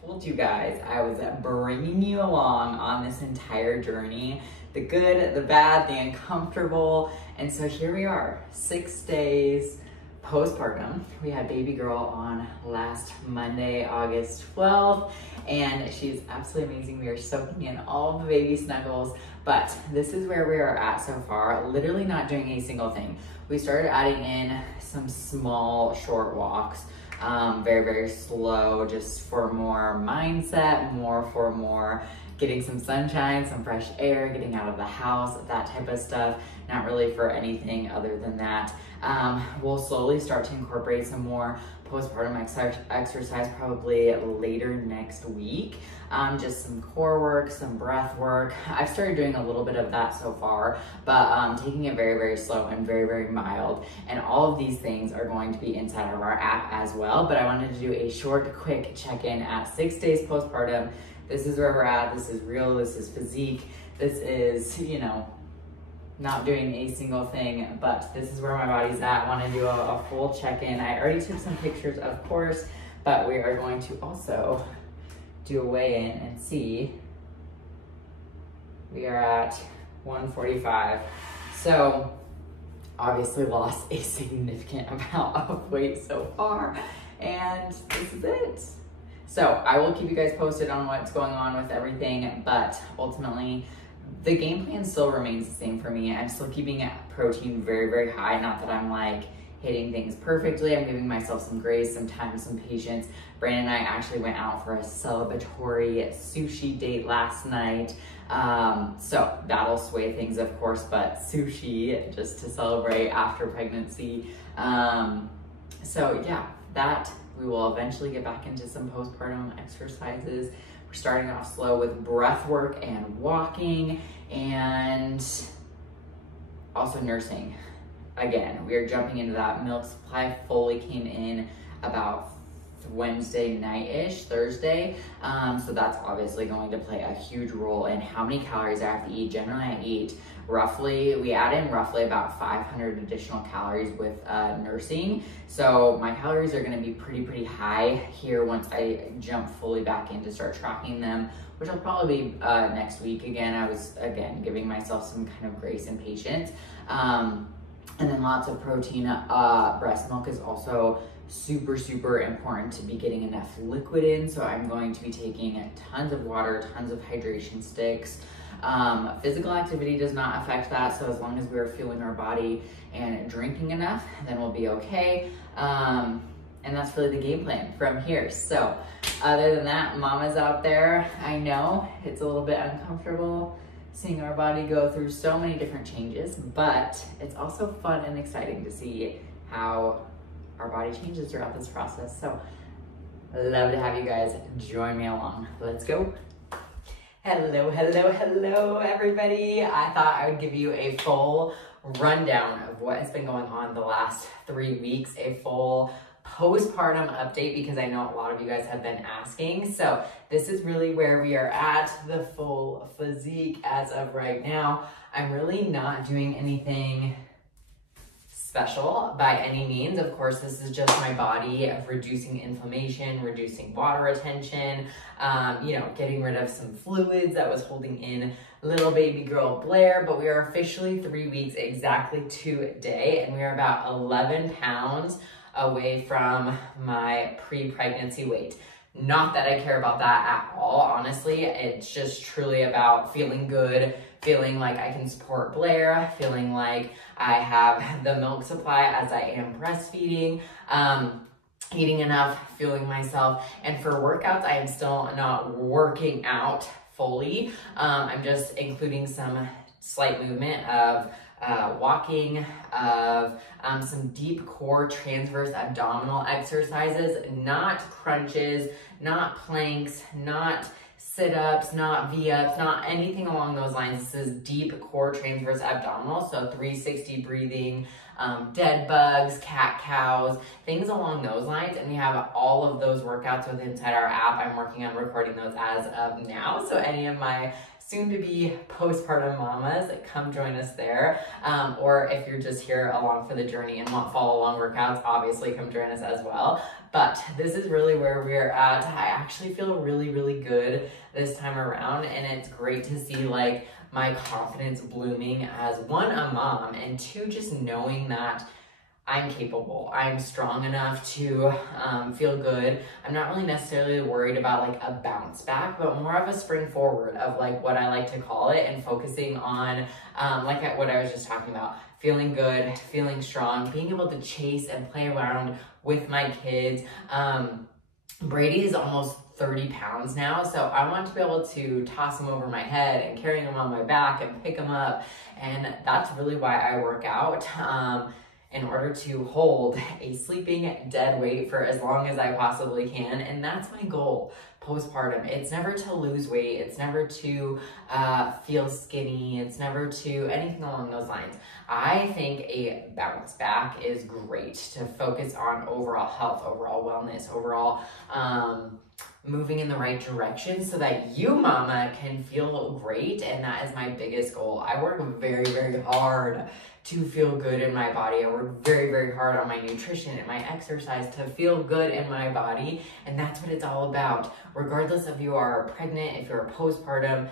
told you guys I was bringing you along on this entire journey, the good, the bad, the uncomfortable. And so here we are, 6 days postpartum. We had baby girl on last Monday, August 12th, and she's absolutely amazing. We are soaking in all the baby snuggles, but this is where we are at so far, literally not doing a single thing. We started adding in some small, short walks, very, very slow, just for more mindset, more getting some sunshine, some fresh air, getting out of the house, that type of stuff. Not really for anything other than that. We'll slowly start to incorporate some more postpartum exercise probably later next week. Just some core work, some breath work. I've started doing a little bit of that so far, but taking it very, very slow and very, very mild. And all of these things are going to be inside of our app as well. But I wanted to do a short, quick check-in at 6 days postpartum. This is where we're at. This is real. This is physique. This is, you know, not doing a single thing, but this is where my body's at. I want to do a full check-in. I already took some pictures, of course, but we are going to also do a weigh-in and see. We are at 145. So obviously lost a significant amount of weight so far, and this is it. So I will keep you guys posted on what's going on with everything, but ultimately the game plan still remains the same for me. I'm still keeping protein very, very high. Not that I'm like hitting things perfectly. I'm giving myself some grace, some time, some patience. Brandon and I actually went out for a celebratory sushi date last night. So that'll sway things, of course, but sushi just to celebrate after pregnancy. So yeah, that we will eventually get back into some postpartum exercises. We're starting off slow with breath work and walking, and also nursing. Again, we are jumping into that. Milk supply fully came in about Wednesday night-ish, Thursday. So that's obviously going to play a huge role in how many calories I have to eat. Generally, I eat roughly, we add in roughly about 500 additional calories with nursing. So my calories are gonna be pretty high here once I jump fully back in to start tracking them, which will probably be next week. Again, I was, giving myself some kind of grace and patience. And then lots of protein. Breast milk is also super important to be getting enough liquid in. So I'm going to be taking tons of water, tons of hydration sticks. Physical activity does not affect that. So as long as we're fueling our body and drinking enough, then we'll be okay. And that's really the game plan from here. So other than that, mama's out there. I know it's a little bit uncomfortable seeing our body go through so many different changes, but it's also fun and exciting to see how our body changes throughout this process. So love to have you guys join me along. Let's go. Hello everybody. I thought I would give you a full rundown of what has been going on the last 3 weeks, a full postpartum update, because I know a lot of you guys have been asking. So this is really where we are at, the full physique as of right now. I'm really not doing anything special by any means. Of course, this is just my body of reducing inflammation, reducing water retention, getting rid of some fluids that was holding in little baby girl Blair. But we are officially 3 weeks exactly today, and we are about 11 pounds away from my pre-pregnancy weight. Not that I care about that at all, honestly. It's just truly about feeling good, feeling like I can support Blair, feeling like I have the milk supply as I am breastfeeding, eating enough, fueling myself. And for workouts, I am still not working out fully. I'm just including some slight movement of walking, of some deep core transverse abdominal exercises, not crunches, not planks, not sit-ups, not V-ups, not anything along those lines. This is deep core transverse abdominal, so 360 breathing, dead bugs, cat-cows, things along those lines. And we have all of those workouts within inside our app. I'm working on recording those as of now, so any of my soon to be postpartum mamas, come join us there. Or if you're just here along for the journey and want follow along workouts, obviously come join us as well. But this is really where we're at. I actually feel really, really good this time around, and it's great to see like my confidence blooming as one, a mom, and two, just knowing that I'm capable. I'm strong enough to feel good. I'm not really necessarily worried about like a bounce back, but more of a spring forward of like what I like to call it, and focusing on what I was just talking about, feeling good, feeling strong, being able to chase and play around with my kids. Brady is almost 30 pounds now, so I want to be able to toss him over my head and carry him on my back and pick him up, and that's really why I work out. In order to hold a sleeping dead weight for as long as I possibly can. And that's my goal postpartum. It's never to lose weight. It's never to feel skinny. It's never to anything along those lines. I think a bounce back is great to focus on overall health, overall wellness, overall moving in the right direction so that you, mama, can feel great. And that is my biggest goal. I work very, very hard to feel good in my body. I work very, very hard on my nutrition and my exercise to feel good in my body. And that's what it's all about. Regardless if you are pregnant, if you're postpartum,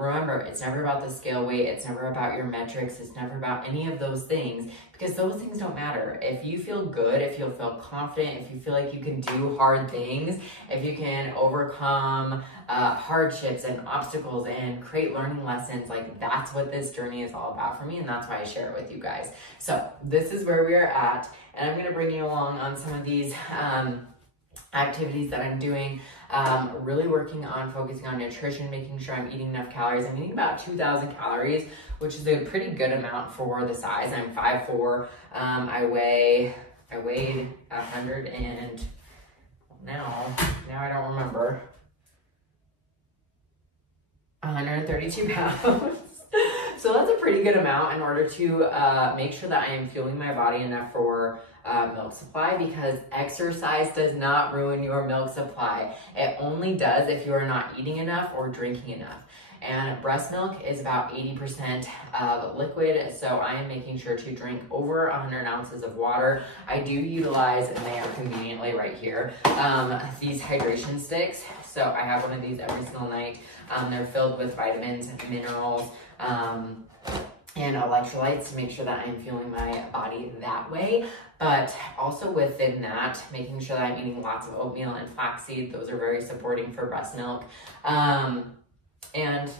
remember, it's never about the scale weight. It's never about your metrics. It's never about any of those things, because those things don't matter. If you feel good, if you feel confident, if you feel like you can do hard things, if you can overcome hardships and obstacles and create learning lessons, like that's what this journey is all about for me, and that's why I share it with you guys. So this is where we are at, and I'm gonna bring you along on some of these activities that I'm doing. Really working on focusing on nutrition, making sure I'm eating enough calories. I'm eating about 2,000 calories, which is a pretty good amount for the size. I'm 5'4". I weighed 100 and now I don't remember. 132 pounds. So that's a pretty good amount in order to make sure that I am fueling my body enough for milk supply, because exercise does not ruin your milk supply. It only does if you are not eating enough or drinking enough. And breast milk is about 80% of liquid, so I am making sure to drink over 100 ounces of water. I do utilize, and they are conveniently right here, these hydration sticks. So I have one of these every single night. They're filled with vitamins and minerals and electrolytes to make sure that I'm fueling my body that way. But also within that, making sure that I'm eating lots of oatmeal and flaxseed. Those are very supporting for breast milk. And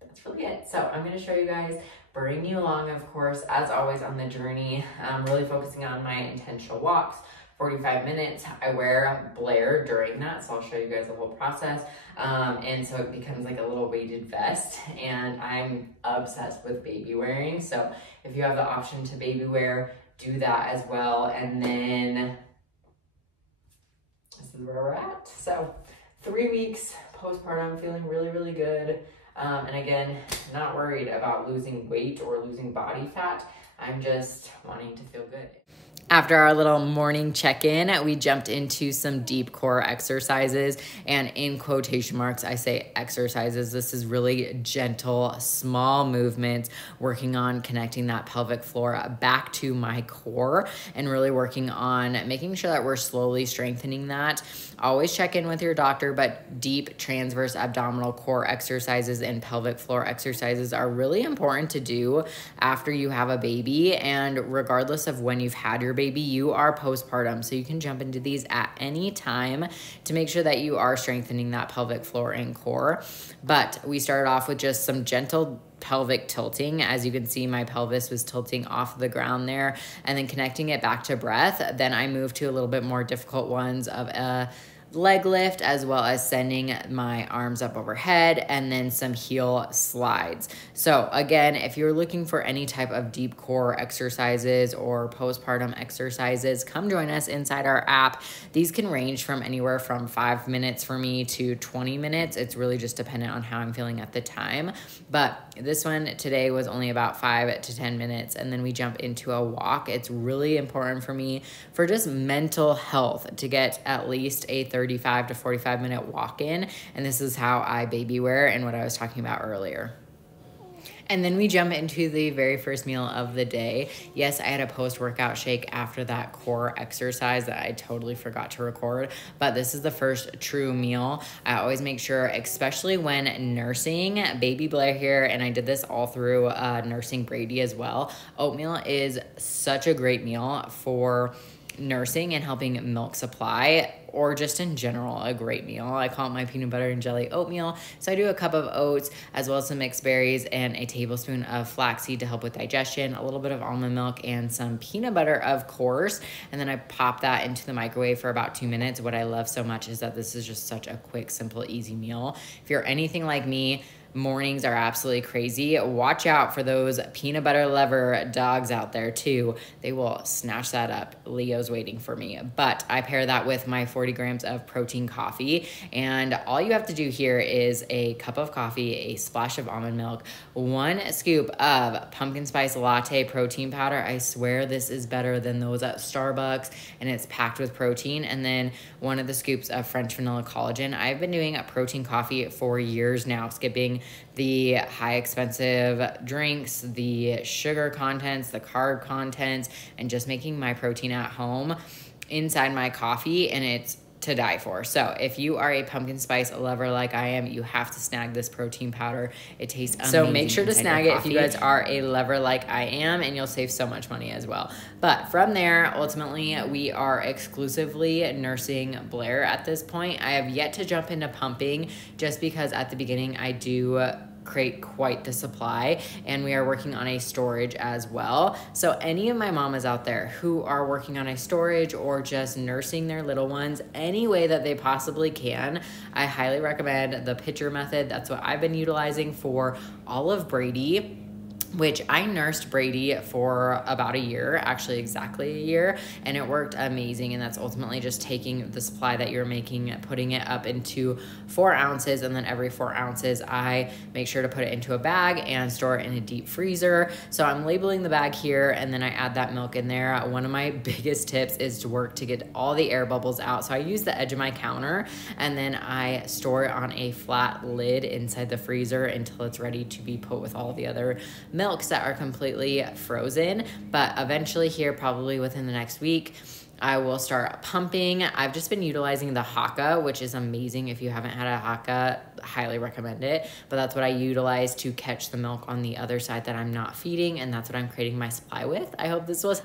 that's really it. So I'm going to show you guys, bring you along, of course, as always, on the journey. I'm really focusing on my intentional walks, 45 minutes. I wear Blair during that, so I'll show you guys the whole process. And so it becomes like a little weighted vest, and I'm obsessed with baby wearing. So if you have the option to baby wear, do that as well. And then this is where we're at. So 3 weeks postpartum, feeling really, really good. And again, not worried about losing weight or losing body fat. I'm just wanting to feel good. After our little morning check-in, we jumped into some deep core exercises, and in quotation marks, I say exercises. This is really gentle, small movements, working on connecting that pelvic floor back to my core and really working on making sure that we're slowly strengthening that. Always check in with your doctor, but deep transverse abdominal core exercises and pelvic floor exercises are really important to do after you have a baby, and regardless of when you've had your baby, you are postpartum, so you can jump into these at any time to make sure that you are strengthening that pelvic floor and core. But we started off with just some gentle pelvic tilting. As you can see, my pelvis was tilting off the ground there, and then connecting it back to breath. Then I moved to a little bit more difficult ones of a leg lift, as well as sending my arms up overhead, and then some heel slides. So again, if you're looking for any type of deep core exercises or postpartum exercises, come join us inside our app. These can range from anywhere from 5 minutes for me to 20 minutes. It's really just dependent on how I'm feeling at the time. But this one today was only about 5 to 10 minutes, and then we jump into a walk. It's really important for me for just mental health to get at least a 30 35 to 45 minute walk-in. And this is how I baby wear and what I was talking about earlier. And then we jump into the very first meal of the day. Yes, I had a post-workout shake after that core exercise that I totally forgot to record, but this is the first true meal. I always make sure, especially when nursing baby Blair here, and I did this all through nursing Brady as well. Oatmeal is such a great meal for nursing and helping milk supply, or just in general, a great meal. I call it my peanut butter and jelly oatmeal. So I do a cup of oats as well as some mixed berries and a tablespoon of flaxseed to help with digestion, a little bit of almond milk and some peanut butter, of course. And then I pop that into the microwave for about 2 minutes. What I love so much is that this is just such a quick, simple, easy meal. If you're anything like me, mornings are absolutely crazy. Watch out for those peanut butter lover dogs out there too. They will snatch that up. Leo's waiting for me. But I pair that with my 40 grams of protein coffee. And all you have to do here is a cup of coffee, a splash of almond milk, 1 scoop of pumpkin spice latte protein powder. I swear this is better than those at Starbucks, and it's packed with protein. And then 1 of the scoops of French vanilla collagen. I've been doing a protein coffee for years now, skipping the high expensive drinks, the sugar contents, the carb contents, and just making my protein at home inside my coffee, and it's to die for. So if you are a pumpkin spice lover like I am, you have to snag this protein powder. It tastes amazing. So make sure to snag it if you guys are a lover like I am, and you'll save so much money as well. But from there, ultimately, we are exclusively nursing Blair at this point. I have yet to jump into pumping just because at the beginning I do create quite the supply, and we are working on a storage as well. So any of my mamas out there who are working on a storage or just nursing their little ones any way that they possibly can, I highly recommend the pitcher method. That's what I've been utilizing for all of Brady, which I nursed Brady for about a year, actually exactly a year, and it worked amazing. And that's ultimately just taking the supply that you're making, putting it up into 4 ounces, and then every 4 ounces, I make sure to put it into a bag and store it in a deep freezer. So I'm labeling the bag here, and then I add that milk in there. One of my biggest tips is to work to get all the air bubbles out. So I use the edge of my counter, and then I store it on a flat lid inside the freezer until it's ready to be put with all the other milks that are completely frozen. But eventually here, probably within the next week, I will start pumping. I've just been utilizing the Haka, which is amazing. If you haven't had a Haka, highly recommend it. But that's what I utilize to catch the milk on the other side that I'm not feeding, and that's what I'm creating my supply with. I hope this was